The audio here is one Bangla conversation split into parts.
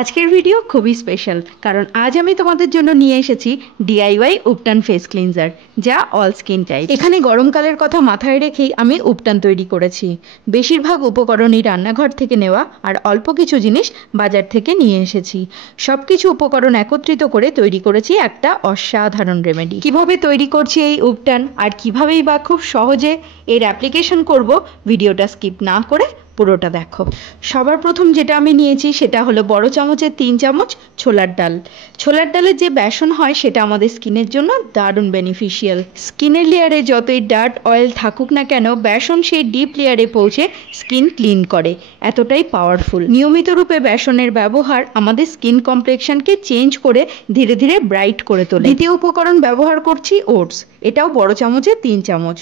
আজকের ভিডিও খুবই স্পেশাল কারণ আজ আমি তোমাদের জন্য নিয়ে এসেছি ডিআইওয়াই উপটান ফেস ক্লিনজার যা অল স্কিন টাইপ। এখানে গরমকালের কথা মাথায় রেখেই আমি উপটান তৈরি করেছি। বেশিরভাগ উপকরণই রান্নাঘর থেকে নেওয়া আর অল্প কিছু জিনিস বাজার থেকে নিয়ে এসেছি। সবকিছু উপকরণ একত্রিত করে তৈরি করেছি একটা অসাধারণ রেমেডি। কিভাবে তৈরি করছি এই উপটান আর কিভাবেই বা খুব সহজে এর অ্যাপ্লিকেশন করব, ভিডিওটা স্কিপ না করে পুরোটা দেখো। সবার প্রথম যেটা আমি নিয়েছি সেটা হলো বড় চামচের 3 চামচ ছোলার ডাল। ছোলার ডালের যে বেসন হয় সেটা আমাদের স্কিনের জন্য দারুণ বেনিফিশিয়াল। স্কিনের লেয়ারে যতই ডার্ট অয়েল থাকুক না কেন, বেসন সেই ডিপ লেয়ারে পৌঁছে স্কিন ক্লিন করে, এতটাই পাওয়ারফুল। নিয়মিত রূপে বেসনের ব্যবহার আমাদের স্কিন কমপ্লেক্সনকে চেঞ্জ করে ধীরে ধীরে ব্রাইট করে তোলে। দ্বিতীয় উপকরণ ব্যবহার করছি ওটস, এটাও বড় চামচের 3 চামচ।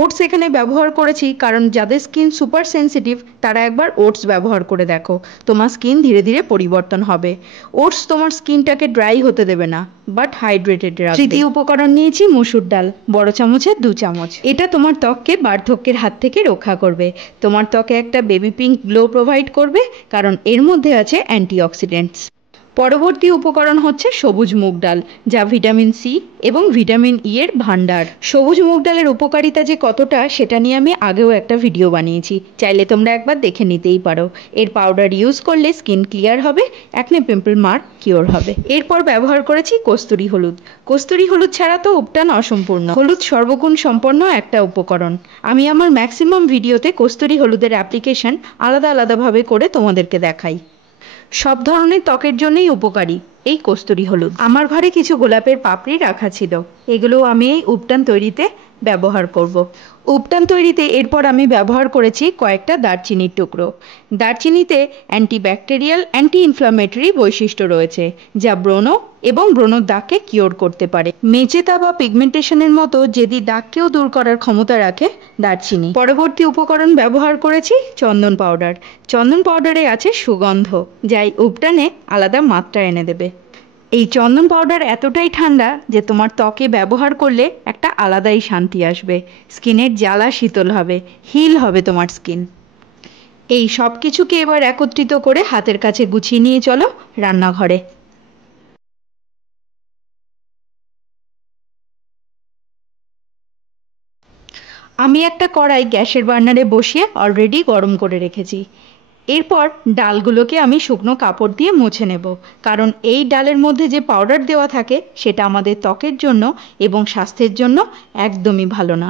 ওটস এখানে ব্যবহার করেছি কারণ যাদের স্কিন সুপার সেন্সিটিভ তারা একবার ওটস ব্যবহার করে দেখো, তোমার স্কিন ধীরে ধীরে পরিবর্তন হবে। ওটস তোমার স্কিনটাকে ড্রাই হতে দেবে না, বাট হাইড্রেটেড রাখবে। তৃতীয় উপকরণ নিয়েছি মসুর ডাল, বড় চামচের 2 চামচ। এটা তোমার ত্বককে বার্ধক্যের হাত থেকে রক্ষা করবে, তোমার ত্বকে একটা বেবি পিঙ্ক গ্লো প্রোভাইড করবে কারণ এর মধ্যে আছে অ্যান্টিঅক্সিডেন্টস। পরবর্তী উপকরণ হচ্ছে সবুজ মুগ ডাল, যা ভিটামিন সি এবং ভিটামিন ই এর ভান্ডার। সবুজ মুগ ডালের উপকারিতা যে কতটা সেটা নিয়ে আমি আগেও একটা ভিডিও বানিয়েছি, চাইলে তোমরা একবার দেখে নিতেই পারো। এর পাউডার ইউজ করলে স্কিন ক্লিয়ার হবে, অ্যাকনে পিম্পল মার্ক কিওর হবে। এরপর ব্যবহার করেছি কস্তুরি হলুদ। কস্তুরি হলুদ ছাড়া তো উপটান অসম্পূর্ণ। হলুদ সর্বগুণ সম্পন্ন একটা উপকরণ। আমি আমার ম্যাক্সিমাম ভিডিওতে কস্তুরি হলুদের অ্যাপ্লিকেশন আলাদা আলাদাভাবে করে তোমাদেরকে দেখাই। সব ধরনের ত্বকের জন্যই উপকারী এই কস্তুরি হলুদ। আমার ঘরে কিছু গোলাপের পাপড়ি রাখা ছিল, এগুলো আমি এই উপটান তৈরিতে ব্যবহার করব। উপটান তৈরিতে এরপর আমি ব্যবহার করেছি কয়েকটা দারচিনির টুকরো। দারচিনিতে অ্যান্টিব্যাকটেরিয়াল, অ্যান্টি ইনফ্লামেটরি বৈশিষ্ট্য রয়েছে যা ব্রণ এবং ব্রণর দাগকে কিওর করতে পারে। মেচেতা বা পিগমেন্টেশনের মতো জেদি দাগকেও দূর করার ক্ষমতা রাখে দারচিনি। পরবর্তী উপকরণ ব্যবহার করেছি চন্দন পাউডার। চন্দন পাউডারে আছে সুগন্ধ, যা এই উপটানে আলাদা মাত্রা এনে দেবে। এই চন্দন পাউডার এতটাই ঠান্ডা যে তোমার ত্বকে ব্যবহার করলে একটা আলাদাই শান্তি আসবে, স্কিনের জ্বালা শীতল হবে, হিল হবে তোমার স্কিন। এই সব কিছুকে এবার একত্রিত করে হাতের কাছে গুছিয়ে নিয়ে চলো রান্নাঘরে। আমি একটা কড়াই গ্যাসের বার্নারে বসিয়ে অলরেডি গরম করে রেখেছি। এরপর ডালগুলোকে আমি শুকনো কাপড় দিয়ে মুছে নেব, কারণ এই ডালের মধ্যে যে পাউডার দেওয়া থাকে সেটা আমাদের ত্বকের জন্য এবং স্বাস্থ্যের জন্য একদমই ভালো না।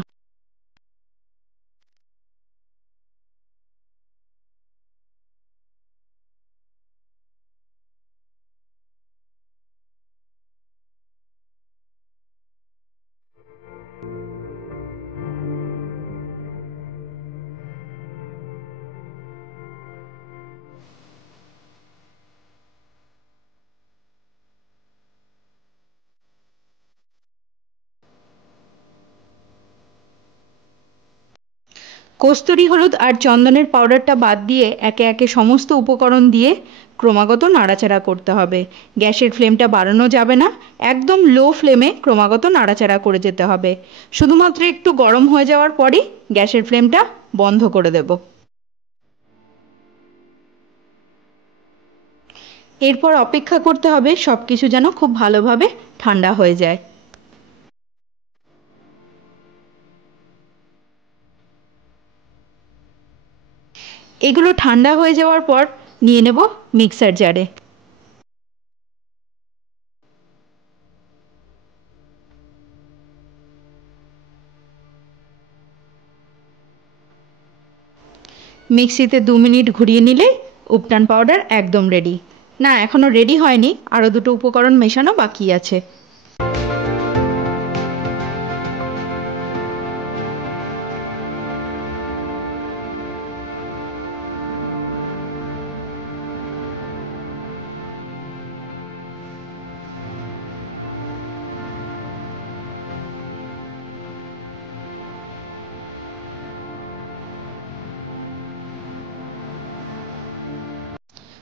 কস্তুরি হলুদ আর চন্দনের পাউডারটা বাদ দিয়ে একে একে সমস্ত উপকরণ দিয়ে ক্রমাগত নাড়াচাড়া করতে হবে। গ্যাসের ফ্লেমটা বাড়ানো যাবে না, একদম লো ফ্লেমে ক্রমাগত নাড়াচাড়া করে যেতে হবে। শুধুমাত্র একটু গরম হয়ে যাওয়ার পরই গ্যাসের ফ্লেমটা বন্ধ করে দেব। এরপর অপেক্ষা করতে হবে সব কিছু যেন খুব ভালোভাবে ঠান্ডা হয়ে যায়। এগুলো ঠান্ডা হয়ে যাওয়ার পর নিয়ে নেব মিক্সার জারে। মিক্সিতে 2 মিনিট ঘুরিয়ে নিলে উপটান পাউডার একদম রেডি। না, এখনো রেডি হয়নি, আরও দুটো উপকরণ মেশানো বাকি আছে।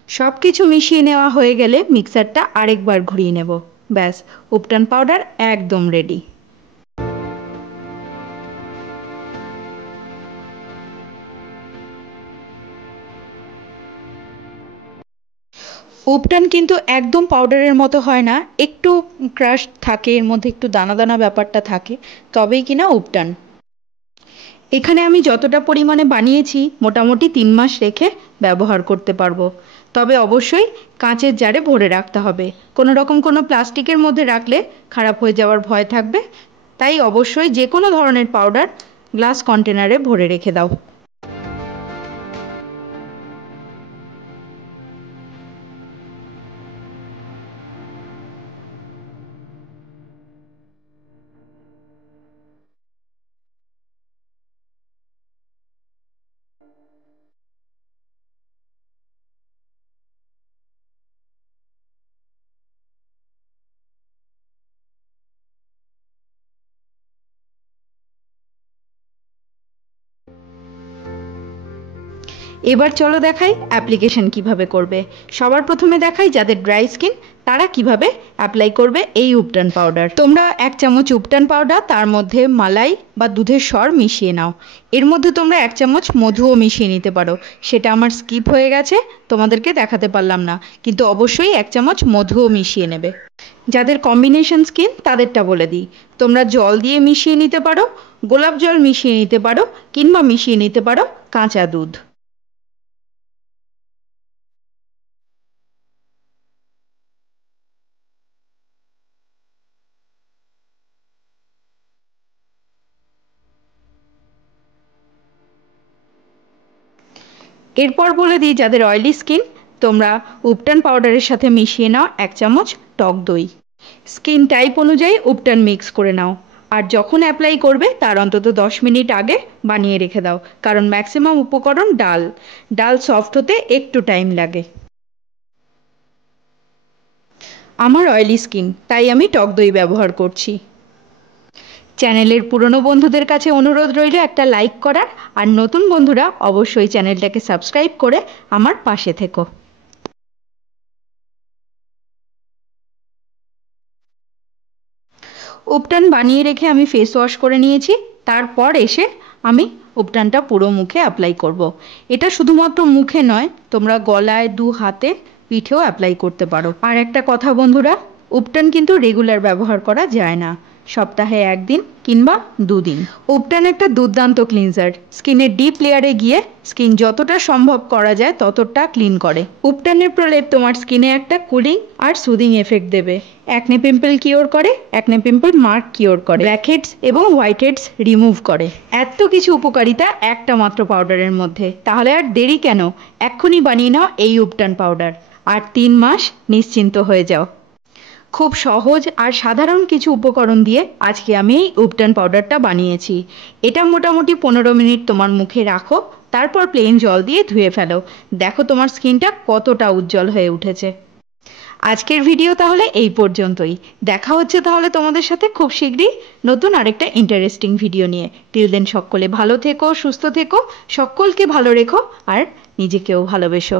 সব কিছু মিশিয়ে নেওয়া হয়ে গেলে মিক্সারটা আরেকবার ঘুরিয়ে নেব। ব্যাস, উপটান পাউডার একদম রেডি। উপটান কিন্তু একদম পাউডারের মতো হয় না, একটু ক্রাশ থাকে, এর মধ্যে একটু দানা দানা ব্যাপারটা থাকে, তবেই কিনা উপটান। এখানে আমি যতটা পরিমাণে বানিয়েছি মোটামুটি 3 মাস রেখে ব্যবহার করতে পারবো। তবে অবশ্যই কাঁচের জারে ভরে রাখতে হবে, কোনো রকম কোনো প্লাস্টিকের মধ্যে রাখলে খারাপ হয়ে যাওয়ার ভয় থাকবে। তাই অবশ্যই যে কোনো ধরনের পাউডার গ্লাস কন্টেনারে ভরে রেখে দাও। এবার চলো দেখাই অ্যাপ্লিকেশন কিভাবে করবে। সবার প্রথমে দেখাই যাদের ড্রাই স্কিন তারা কিভাবে অ্যাপ্লাই করবে এই উপটান পাউডার। তোমরা 1 চামচ উপটান পাউডার, তার মধ্যে মালাই বা দুধের সর মিশিয়ে নাও। এর মধ্যে তোমরা 1 চামচ মধুও মিশিয়ে নিতে পারো, সেটা আমার স্কিপ হয়ে গেছে, তোমাদেরকে দেখাতে পারলাম না, কিন্তু অবশ্যই 1 চামচ মধুও মিশিয়ে নেবে। যাদের কম্বিনেশন স্কিন তাদেরটা বলে দিই, তোমরা জল দিয়ে মিশিয়ে নিতে পারো, গোলাপ জল মিশিয়ে নিতে পারো, কিংবা মিশিয়ে নিতে পারো কাঁচা দুধ। এরপর বলে দিই যাদের অয়েলি স্কিন, তোমরা উপটান পাউডারের সাথে মিশিয়ে নাও 1 চামচ টক দই। স্কিন টাইপ অনুযায়ী উপটান মিক্স করে নাও, আর যখন অ্যাপ্লাই করবে তার অন্তত 10 মিনিট আগে বানিয়ে রেখে দাও, কারণ ম্যাক্সিমাম উপকরণ ডাল, ডাল সফট হতে একটু টাইম লাগে। আমার অয়েলি স্কিন, তাই আমি টক দই ব্যবহার করছি। চ্যানেলের পুরনো বন্ধুদের কাছে অনুরোধ রইল একটা লাইক করার, আর নতুন বন্ধুরা অবশ্যই চ্যানেলটাকে সাবস্ক্রাইব করে আমার পাশে থেকো। উপটান বানিয়ে রেখে আমি ফেস ওয়াশ করে নিয়েছি, তারপর এসে আমি উপটানটা পুরো মুখে অ্যাপ্লাই করব। এটা শুধুমাত্র মুখে নয়, তোমরা গলায়, 2 হাতে, পিঠেও অ্যাপ্লাই করতে পারো। আর একটা কথা বন্ধুরা, উপটান কিন্তু রেগুলার ব্যবহার করা যায় না, সপ্তাহে 1 দিন কিংবা 2 দিন। উপটান একটা দুর্দান্ত ক্লিনজার, স্কিনের ডিপ লেয়ারে গিয়ে স্কিন যতটা সম্ভব করা যায় ততটা ক্লিন করে। উপটানের প্রলেপ তোমার স্কিনে একটা কুলিং আর সুদিং এফেক্ট দেবে। অ্যাকনে পিম্পল কিওর করে, অ্যাকনে পিম্পল মার্ক কিওর করে, ব্ল্যাকহেডস এবং হোয়াইটহেডস রিমুভ করে। এত কিছু উপকারিতা একটা মাত্র পাউডারের মধ্যে, তাহলে আর দেরি কেন, এক্ষুনি বানিয়ে নাও এই উপটান পাউডার, আর 3 মাস নিশ্চিন্ত হয়ে যাও। খুব সহজ আর সাধারণ কিছু উপকরণ দিয়ে আজকে আমি এই উপটান পাউডারটা বানিয়েছি। এটা মোটামুটি 15 মিনিট তোমার মুখে রাখো, তারপর প্লেন জল দিয়ে ধুয়ে ফেলো, দেখো তোমার স্কিনটা কতটা উজ্জ্বল হয়ে উঠেছে। আজকের ভিডিও তাহলে এই পর্যন্তই, দেখা হচ্ছে তাহলে তোমাদের সাথে খুব শীঘ্রই নতুন আরেকটা ইন্টারেস্টিং ভিডিও নিয়ে। টিল দেন সকলে ভালো থেকো, সুস্থ থেকো, সকলকে ভালো রেখো আর নিজেকেও ভালোবেসো।